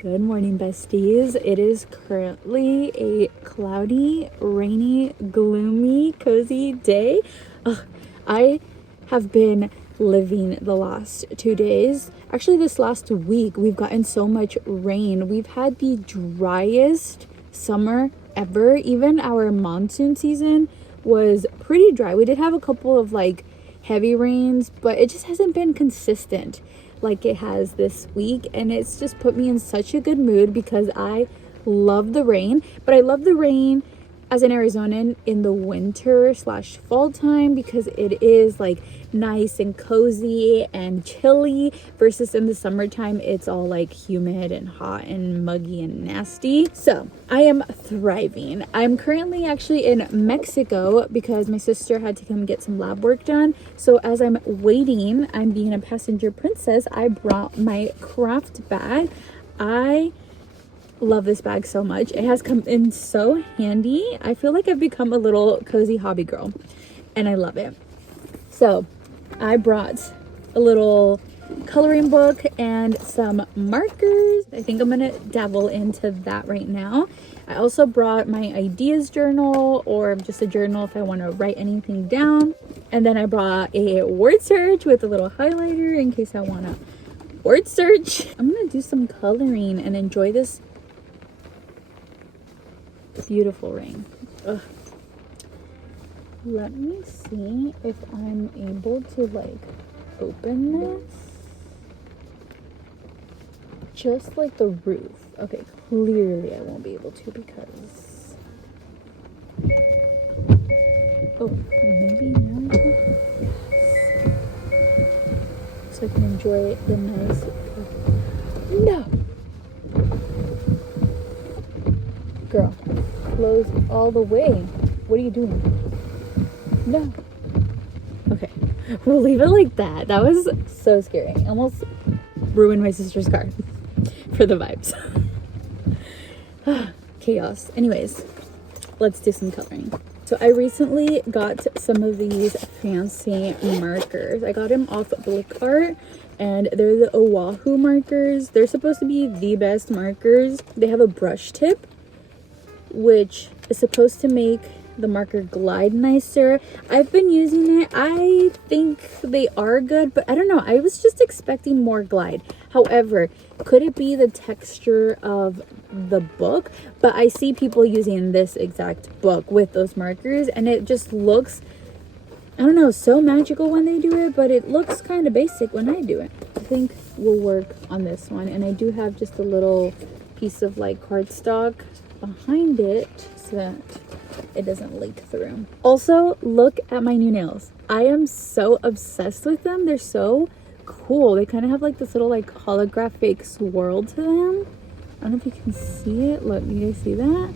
Good morning, besties. It is currently a cloudy, rainy, gloomy, cozy day. Ugh, I have been living the last 2 days. Actually, this last week, we've gotten so much rain. We've had the driest summer ever. Even our monsoon season was pretty dry. We did have a couple of heavy rains, but it just hasn't been consistent like it has this week, and it's just put me in such a good mood because I love the rain. But I love the rain as an Arizonan in the winter slash fall time because it is nice and cozy and chilly, versus in the summertime it's all humid and hot and muggy and nasty. So I am thriving. I'm currently actually in Mexico because my sister had to come get some lab work done. So as I'm waiting, I'm being a passenger princess, I brought my craft bag. I love this bag so much. It has come in so handy. I feel like I've become a little cozy hobby girl and I love it. So I brought a little coloring book and some markers. I think I'm gonna dabble into that right now. I also brought my ideas journal, or just a journal if I want to write anything down. And then I brought a word search with a little highlighter in case I want to word search. I'm gonna do some coloring and enjoy this beautiful rain. Ugh. Let me see if I'm able to open this. Just the roof. Okay, clearly I won't be able to because... Oh, maybe now I can. So I can enjoy the nice... No! Girl, close all the way. What are you doing? No. Okay, we'll leave it like that. That was so scary. I almost ruined my sister's car for the vibes. Chaos. Anyways, let's do some coloring. So I recently got some of these fancy markers. I got them off Blick Art, and they're the Oahu markers. They're supposed to be the best markers. They have a brush tip, which is supposed to make the marker glide nicer. I've been using it. I think they are good, but I don't know. I was just expecting more glide. However, could it be the texture of the book? But I see people using this exact book with those markers, and it just looks, I don't know, so magical when they do it, but it looks kind of basic when I do it. I think we'll work on this one, and I do have just a little piece of cardstock behind it so that it doesn't leak through. Also, look at my new nails. I am so obsessed with them. They're so cool. They kind of have this little holographic swirl to them. I don't know if you can see it. Look, you guys see that?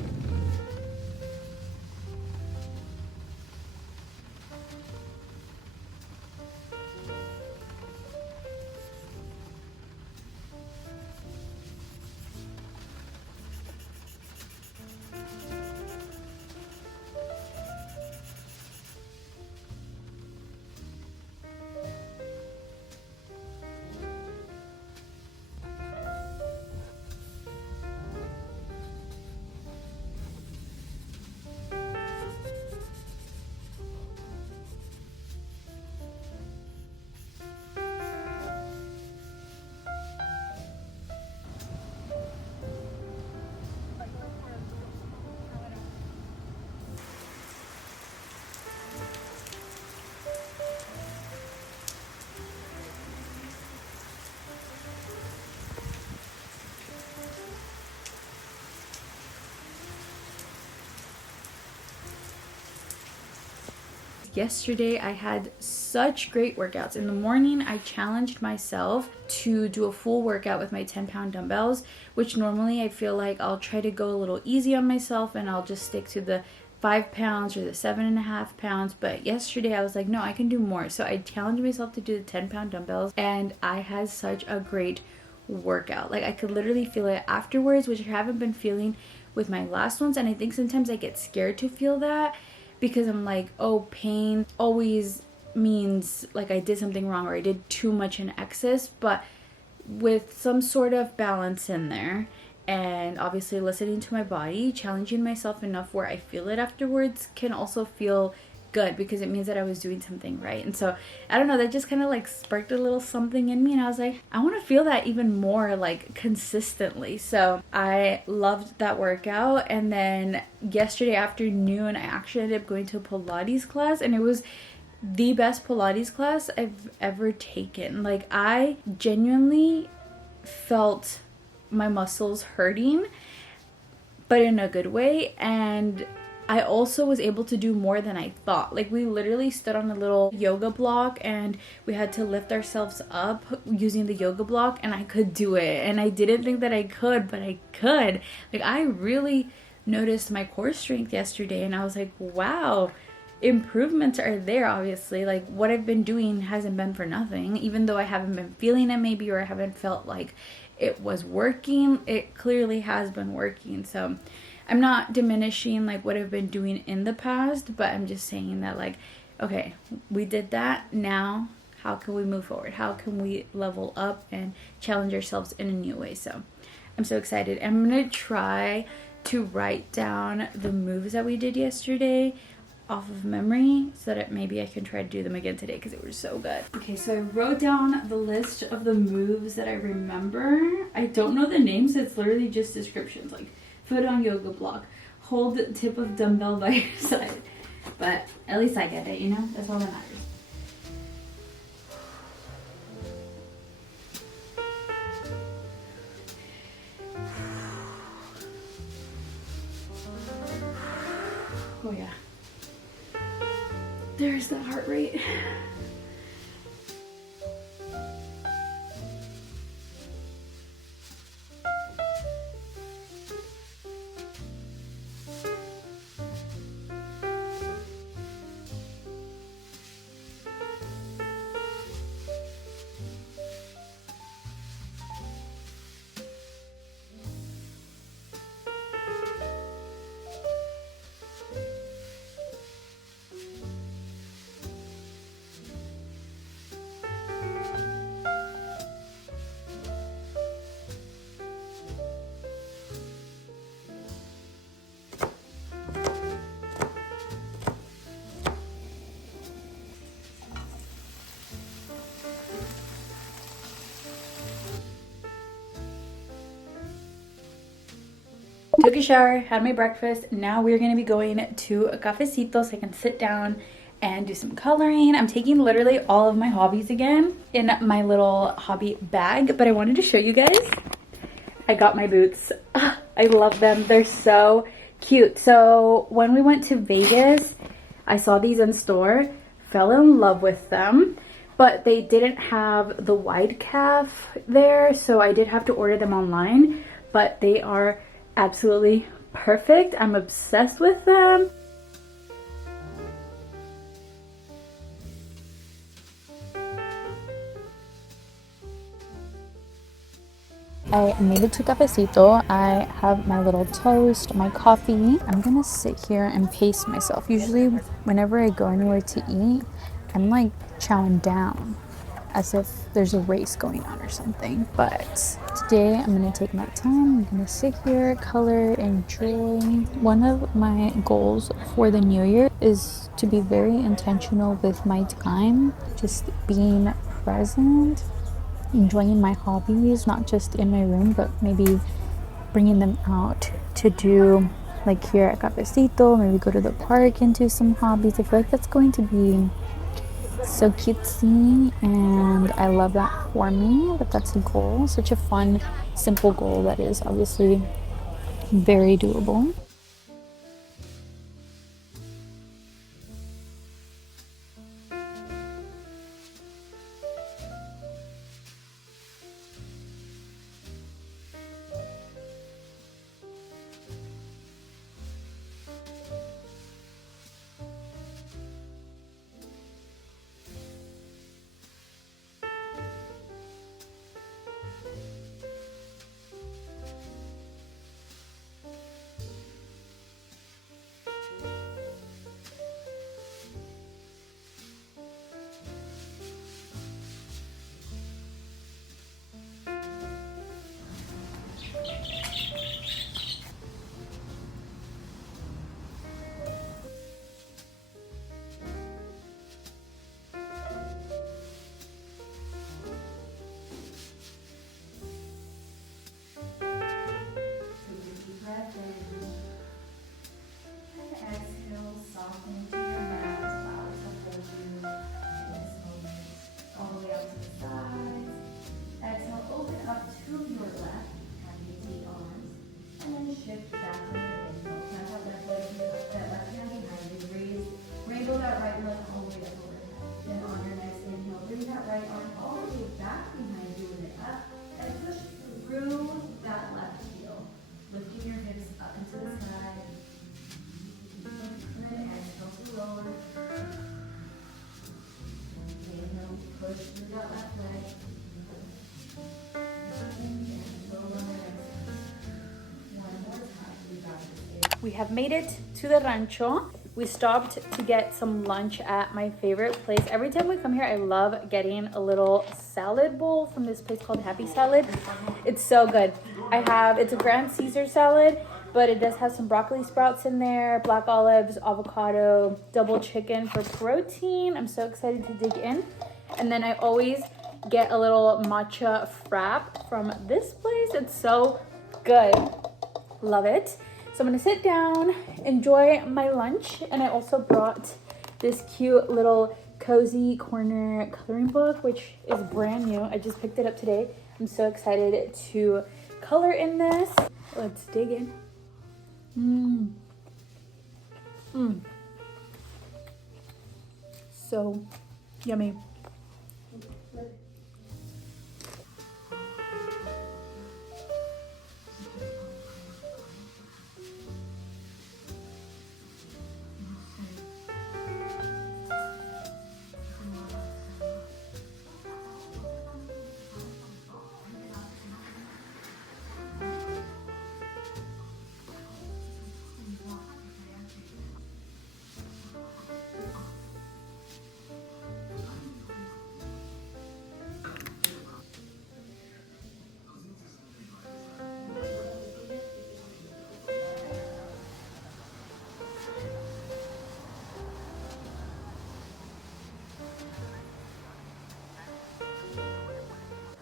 Yesterday I had such great workouts. In the morning I challenged myself to do a full workout with my 10-pound dumbbells, which normally I feel like I'll try to go a little easy on myself and I'll just stick to the 5 pounds or the 7.5 pounds. But yesterday I was like, no, I can do more. So I challenged myself to do the 10-pound dumbbells, and I had such a great workout. I could literally feel it afterwards, which I haven't been feeling with my last ones. And I think sometimes I get scared to feel that because I'm like, oh, pain always means I did something wrong or I did too much in excess. But with some sort of balance in there, and obviously listening to my body, challenging myself enough where I feel it afterwards can also feel good, because it means that I was doing something right. And so I don't know, that just kind of like sparked a little something in me, and I was like, I want to feel that even more like consistently. So I loved that workout. And then yesterday afternoon I actually ended up going to a Pilates class, and it was the best Pilates class I've ever taken. Like, I genuinely felt my muscles hurting, but in a good way. And I also was able to do more than I thought. Like, we literally stood on a little yoga block and we had to lift ourselves up using the yoga block, and I could do it. And I didn't think that I could, but I could. Like, I really noticed my core strength yesterday, and I was like, wow, improvements are there. Obviously, like, what I've been doing hasn't been for nothing. Even though I haven't been feeling it maybe, or I haven't felt like it was working, it clearly has been working. So I'm not diminishing like what I've been doing in the past, but I'm just saying that, like, okay, we did that. Now how can we move forward? How can we level up and challenge ourselves in a new way? So I'm so excited. I'm gonna try to write down the moves that we did yesterday off of memory, so that maybe I can try to do them again today, because it was so good. Okay, so I wrote down the list of the moves that I remember. I don't know the names. It's literally just descriptions, like foot on yoga block, hold the tip of dumbbell by your side. But at least I get it, you know? That's all that matters. Oh yeah. There's the heart rate. Took a shower, had my breakfast. Now we're gonna be going to a cafecito so I can sit down and do some coloring. I'm taking literally all of my hobbies again in my little hobby bag, but I wanted to show you guys. I got my boots. I love them. They're so cute. So when we went to Vegas, I saw these in store, fell in love with them, but they didn't have the wide calf there, so I did have to order them online, but they are absolutely perfect. I'm obsessed with them. I made it to cafecito. I have my little toast, my coffee. I'm gonna sit here and pace myself. Usually whenever I go anywhere to eat, I'm like chowing down as if there's a race going on or something. But today I'm gonna take my time. I'm gonna sit here, color, enjoy. One of my goals for the new year is to be very intentional with my time, just being present, enjoying my hobbies, not just in my room, but maybe bringing them out to do, like here at Cafecito, maybe go to the park and do some hobbies. I feel like that's going to be so cutesy, and I love that for me, that that's a goal. Such a fun, simple goal that is obviously very doable. leg all the way up overhead. Then on your next inhale, bring that right arm all the way back behind you and then up and push through that left heel. Lifting your hips up into the sky. And then exhale to lower. Inhale, push through that left leg. We have made it to the rancho. We stopped to get some lunch at my favorite place. Every time we come here, I love getting a little salad bowl from this place called Happy Salad. It's so good. It's a Grand Caesar salad, but it does have some broccoli sprouts in there, black olives, avocado, double chicken for protein. I'm so excited to dig in. And then I always get a little matcha frap from this place. It's so good. Love it. So I'm gonna sit down, enjoy my lunch, and I also brought this cute little cozy corner coloring book, which is brand new. I just picked it up today. I'm so excited to color in this. Let's dig in. So yummy.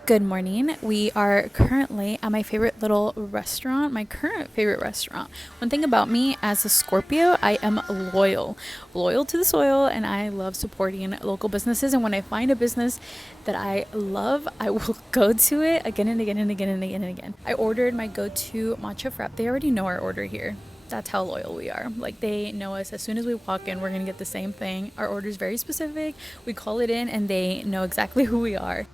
Good morning. We are currently at my favorite little restaurant, my current favorite restaurant. One thing about me as a Scorpio, I am loyal to the soil, and I love supporting local businesses. And when I find a business that I love, I will go to it again and again and again and again and again. I ordered my go-to matcha frap. They already know our order here. That's how loyal we are. Like, they know us. As soon as we walk in, we're gonna get the same thing. Our order is very specific. We call it in and they know exactly who we are.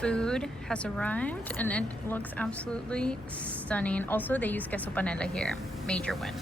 Food has arrived and it looks absolutely stunning. Also, they use queso panela here. Major win.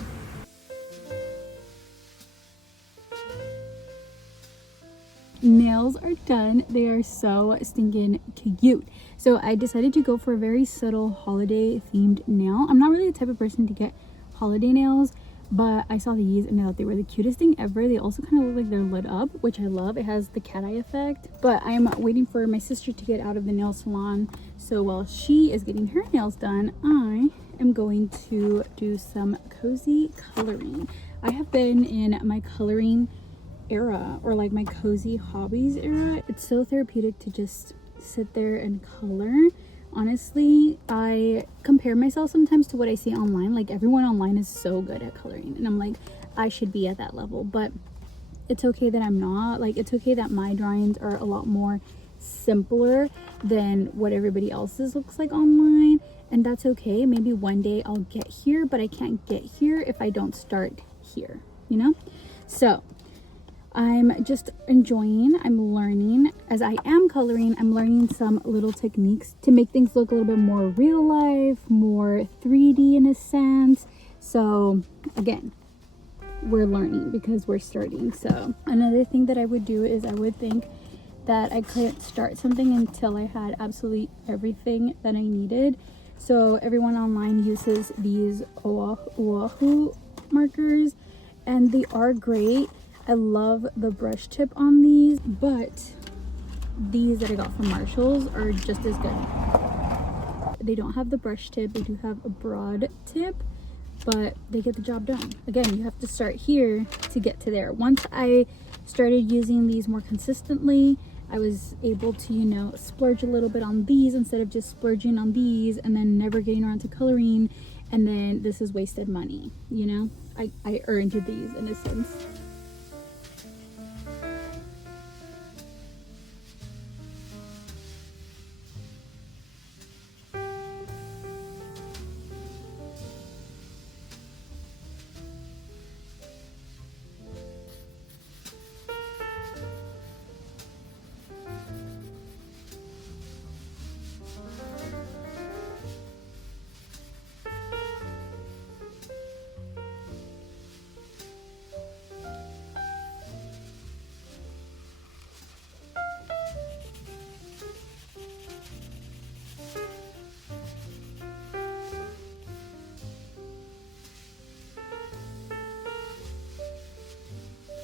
Nails are done. They are so stinking cute. So I decided to go for a very subtle holiday themed nail. I'm not really the type of person to get holiday nails, but I saw these and I thought they were the cutest thing ever. They also kind of look like they're lit up, which I love. It has the cat eye effect. But I'm waiting for my sister to get out of the nail salon. So while she is getting her nails done, I am going to do some cozy coloring. I have been in my coloring era, or like my cozy hobbies era. It's so therapeutic to just sit there and color. Honestly, I compare myself sometimes to what I see online. Like, everyone online is so good at coloring and I'm like, I should be at that level, but it's okay that I'm not. Like, it's okay that my drawings are a lot more simpler than what everybody else's looks like online, and that's okay. Maybe one day I'll get here, but I can't get here if I don't start here, you know? So I'm just enjoying, I'm learning. As I am coloring, I'm learning some little techniques to make things look a little bit more real life, more 3D in a sense. So again, we're learning because we're starting. So another thing that I would do is I would think that I couldn't start something until I had absolutely everything that I needed. So everyone online uses these Oahu markers and they are great. I love the brush tip on these, but these that I got from Marshall's are just as good. They don't have the brush tip, they do have a broad tip, but they get the job done. Again, you have to start here to get to there. Once I started using these more consistently, I was able to, you know, splurge a little bit on these instead of just splurging on these and then never getting around to coloring and then this is wasted money, you know? I earned these in a sense.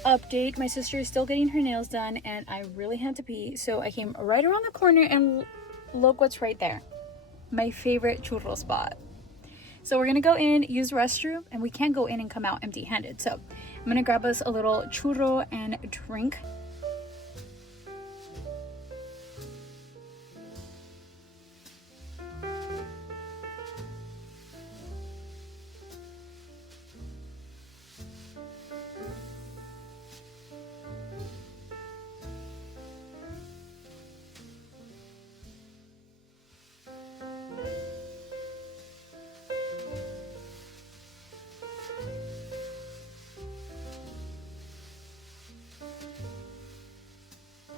Update, my sister is still getting her nails done and I really had to pee, so I came right around the corner and look what's right there. My favorite churro spot. So we're gonna go in, use the restroom, and we can't go in and come out empty-handed. So I'm gonna grab us a little churro and drink.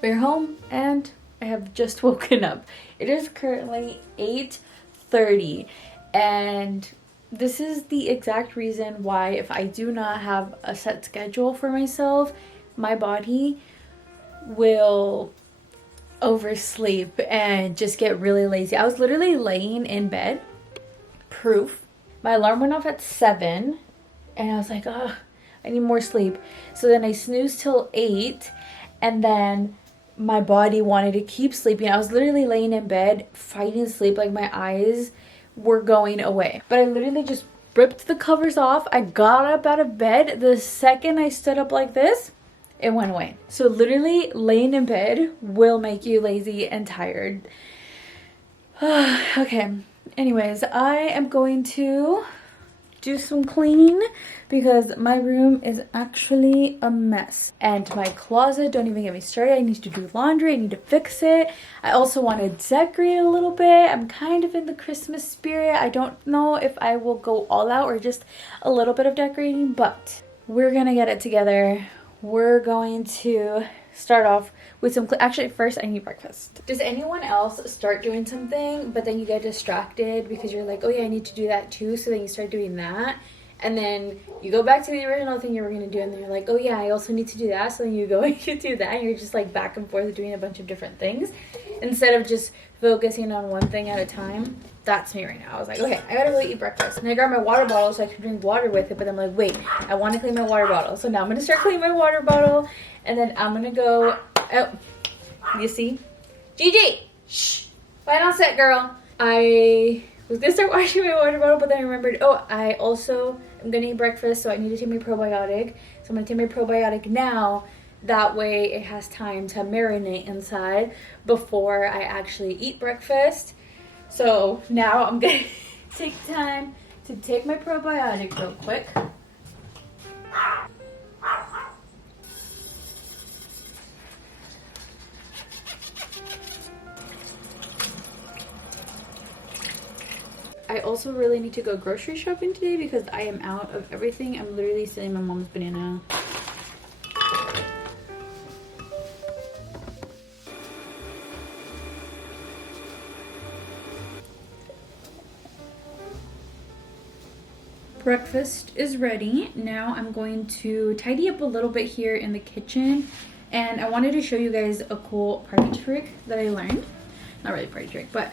We're home and I have just woken up. It is currently 8:30 and this is the exact reason why if I do not have a set schedule for myself, my body will oversleep and just get really lazy. I was literally laying in bed, proof. My alarm went off at 7 and I was like, oh, I need more sleep. So then I snoozed till 8 and then my body wanted to keep sleeping. I was literally laying in bed fighting sleep, like my eyes were going away. But I literally just ripped the covers off. I got up out of bed. The second I stood up like this, it went away. So literally laying in bed will make you lazy and tired. Okay, anyways, I am going to do some cleaning because my room is actually a mess. And my closet, don't even get me started. I need to do laundry, I need to fix it. I also want to decorate a little bit. I'm kind of in the Christmas spirit. I don't know if I will go all out or just a little bit of decorating, but we're gonna get it together. We're going to start off with some actually first I need breakfast. Does anyone else start doing something but then you get distracted because you're like, oh yeah, I need to do that too, so then you start doing that and then you go back to the original thing you were going to do and then you're like, oh yeah, I also need to do that, so then you go and you do that and you're just like back and forth doing a bunch of different things instead of just focusing on one thing at a time? That's me right now. I was like, okay, I gotta really eat breakfast. And I grabbed my water bottle so I could drink water with it, but I'm like, wait, I want to clean my water bottle. So now I'm gonna start cleaning my water bottle and then I'm gonna go, oh, you see? Gigi, shh, why not sit, girl? I was gonna start washing my water bottle, but then I remembered, oh, I also am gonna eat breakfast, so I need to take my probiotic. So I'm gonna take my probiotic now. That way it has time to marinate inside before I actually eat breakfast. So now I'm gonna take time to take my probiotic real quick. I also really need to go grocery shopping today because I am out of everything. I'm literally stealing my mom's banana. Breakfast is ready. Now I'm going to tidy up a little bit here in the kitchen, and I wanted to show you guys a cool party trick that I learned. Not really party trick, but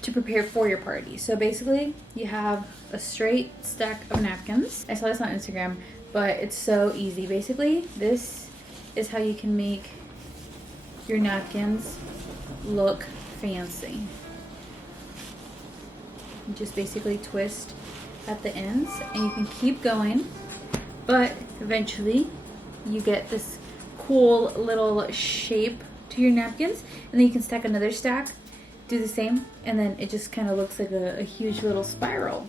to prepare for your party. So basically you have a straight stack of napkins. I saw this on Instagram, but it's so easy. Basically this is how you can make your napkins look fancy. You just basically twist at the ends and you can keep going, but eventually you get this cool little shape to your napkins, and then you can stack another stack, do do the same, and then it just kind of looks like a huge little spiral.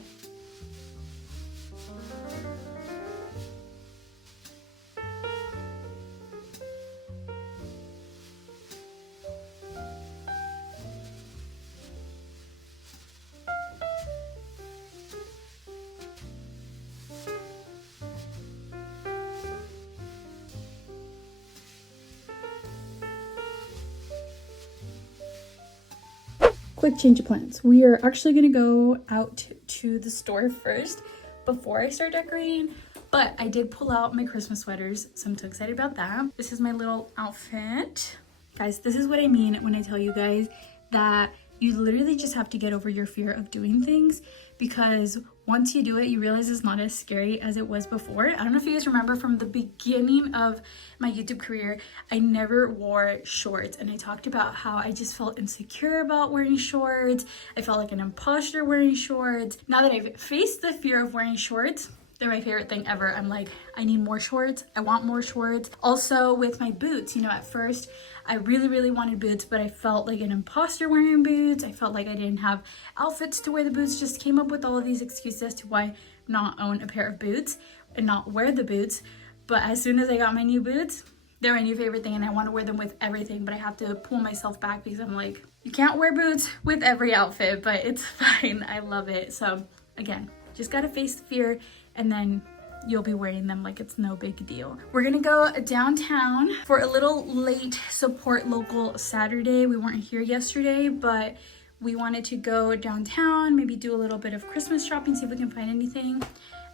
Quick change of plans. We are actually gonna go out to the store first before I start decorating, but I did pull out my Christmas sweaters, so I'm so excited about that. This is my little outfit. Guys, this is what I mean when I tell you guys that you literally just have to get over your fear of doing things, because once you do it, you realize it's not as scary as it was before. I don't know if you guys remember from the beginning of my YouTube career, I never wore shorts, and I talked about how I just felt insecure about wearing shorts. I felt like an imposter wearing shorts. Now that I've faced the fear of wearing shorts, they're my favorite thing ever. I'm like, I need more shorts. I want more shorts. Also with my boots, you know, at first I really wanted boots, but I felt like an imposter wearing boots. I felt like I didn't have outfits to wear the boots. Just came up with all of these excuses as to why not own a pair of boots and not wear the boots. But as soon as I got my new boots, they're my new favorite thing, and I want to wear them with everything, but I have to pull myself back because I'm like, you can't wear boots with every outfit, but it's fine. I love it. So again, just gotta face the fear, and then you'll be wearing them like it's no big deal. We're gonna go downtown for a little late support local Saturday. We weren't here yesterday, but we wanted to go downtown, maybe do a little bit of Christmas shopping, see if we can find anything.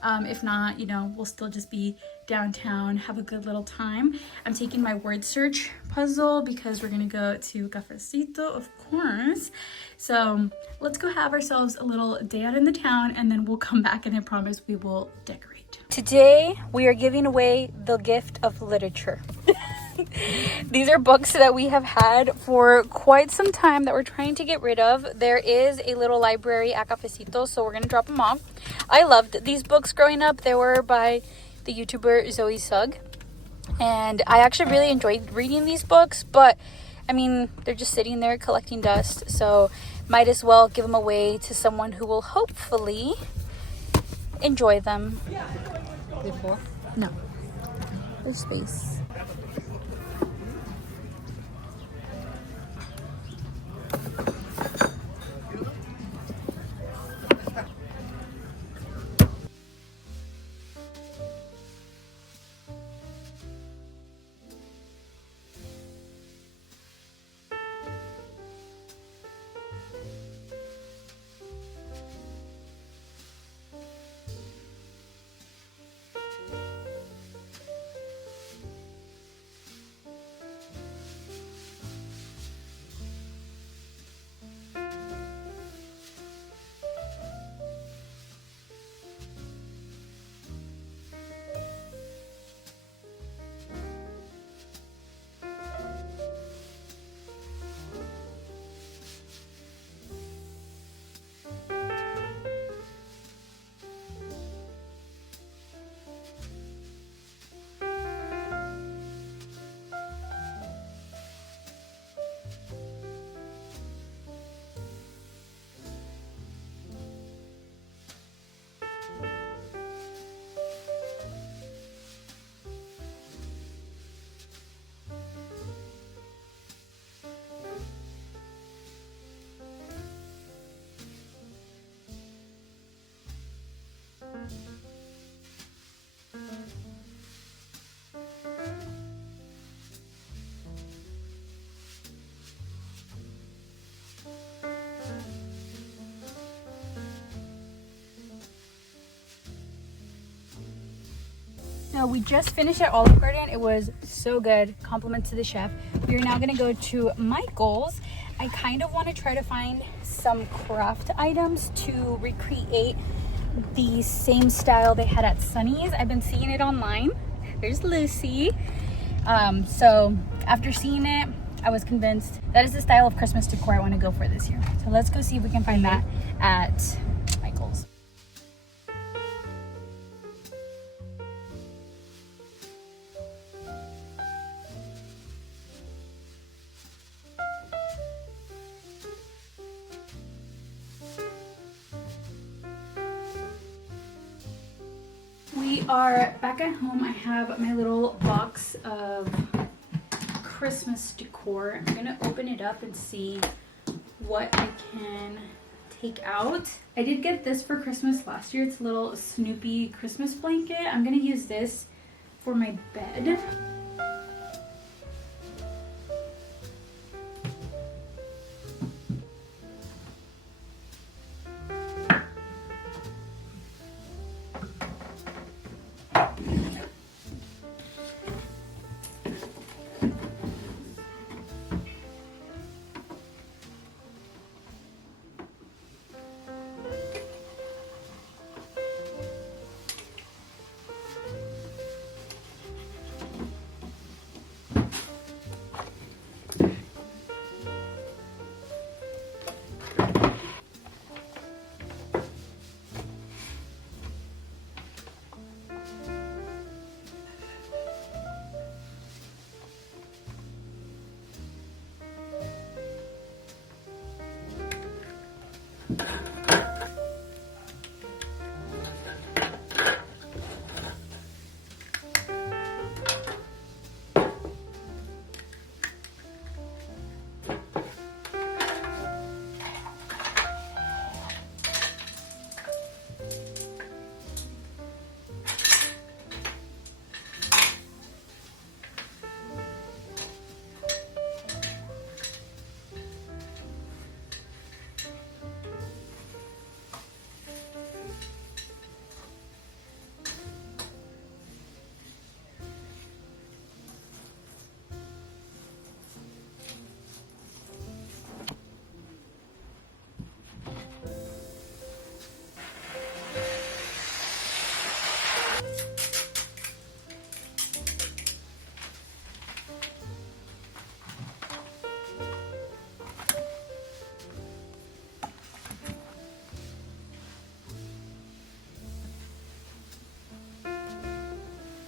If not, you know, we'll still just be downtown, have a good little time. I'm taking my word search puzzle because we're gonna go to Cafecito, of course. So let's go have ourselves a little day out in the town, and then we'll come back, and I promise we will decorate. Today, we are giving away the gift of literature. These are books that we have had for quite some time that we're trying to get rid of. There is a little library at Cafecito, so we're gonna drop them off. I loved these books growing up. They were by the YouTuber Zoe Sugg, and I actually really enjoyed reading these books, but I mean, they're just sitting there collecting dust, so might as well give them away to someone who will hopefully enjoy them. Before? No, there's space. So we just finished at Olive Garden. It was so good. Compliment to the chef. We are now gonna go to Michael's. I kind of want to try to find some craft items to recreate the same style they had at Sunny's. I've been seeing it online. There's Lucy. So after seeing it, I was convinced that is the style of Christmas decor I want to go for this year. So let's go see if we can find that at Michael's. We are back at home. I have my little box of Christmas decor. I'm gonna open it up and see what I can take out. I did get this for Christmas last year. It's a little Snoopy Christmas blanket. I'm gonna use this for my bed.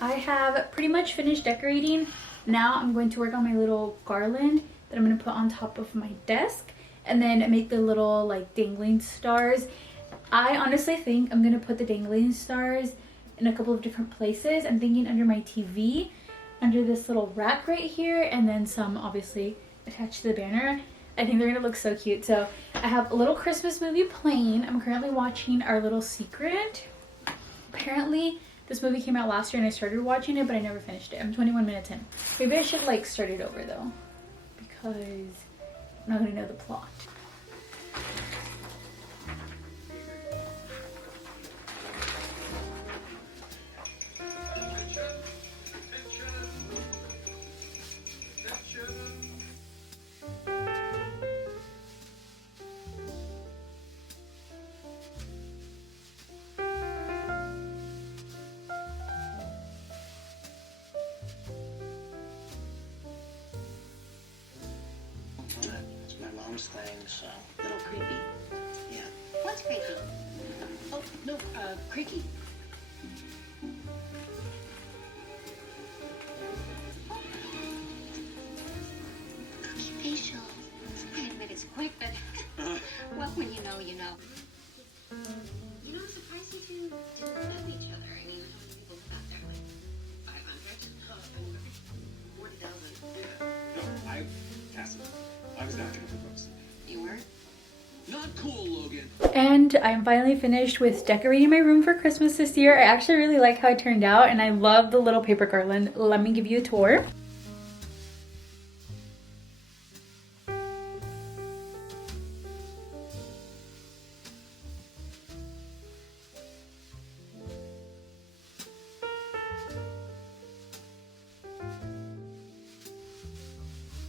I have pretty much finished decorating. Now I'm going to work on my little garland that I'm going to put on top of my desk and then make the little like dangling stars. I honestly think I'm going to put the dangling stars in a couple of different places. I'm thinking under my TV, under this little rack right here, and then some obviously attached to the banner. I think they're going to look so cute. So I have a little Christmas movie playing. I'm currently watching Our Little Secret. Apparently this movie came out last year and I started watching it, but I never finished it. I'm 21 minutes in. Maybe I should like start it over though, because I'm not gonna know the plot. It's my mom's thing, so a little creepy. Yeah. What's creepy? Oh no, creaky. Facial. I admit it's quick, but well, when you know, you know. You know, I'm surprised you two didn't know each other. I mean, how many people live out there? Like 500? 40,000. Yeah. No, I was not gonna propose. You were? Not cool, Logan. And I'm finally finished with decorating my room for Christmas this year. I actually really like how it turned out and I love the little paper garland. Let me give you a tour.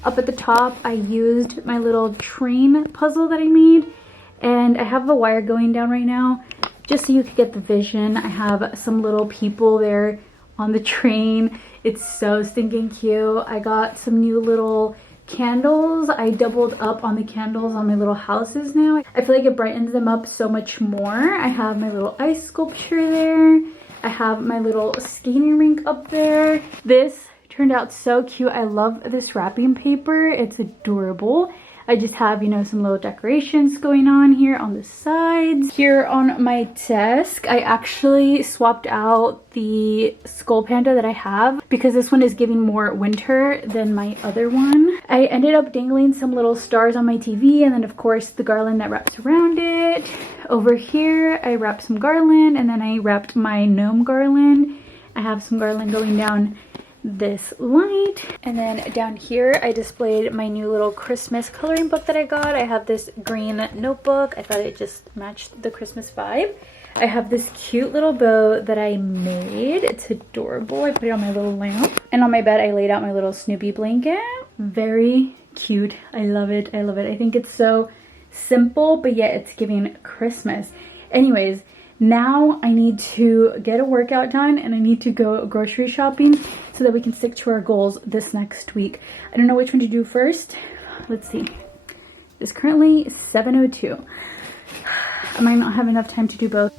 Up at the top, I used my little train puzzle that I made, and I have the wire going down right now just so you could get the vision. I have some little people there on the train. It's so stinking cute. I got some new little candles. I doubled up on the candles on my little houses now. I feel like it brightens them up so much more. I have my little ice sculpture there. I have my little skating rink up there. This turned out so cute. I love this wrapping paper. It's adorable. I just have, you know, some little decorations going on here on the sides. Here on my desk, I actually swapped out the skull panda that I have because this one is giving more winter than my other one. I ended up dangling some little stars on my TV, and then of course the garland that wraps around it. Over here, I wrapped some garland, and then I wrapped my gnome garland. I have some garland going down this light, and then down here I displayed my new little Christmas coloring book that I got. I have this green notebook. I thought it just matched the Christmas vibe. I have this cute little bow that I made. It's adorable. I put it on my little lamp, and on my bed I laid out my little Snoopy blanket. Very cute. I love it. I love it. I think it's so simple, but yet it's giving Christmas. Anyways, now I need to get a workout done, and I need to go grocery shopping so that we can stick to our goals this next week. I don't know which one to do first. Let's see. It's currently 7:02. I might not have enough time to do both.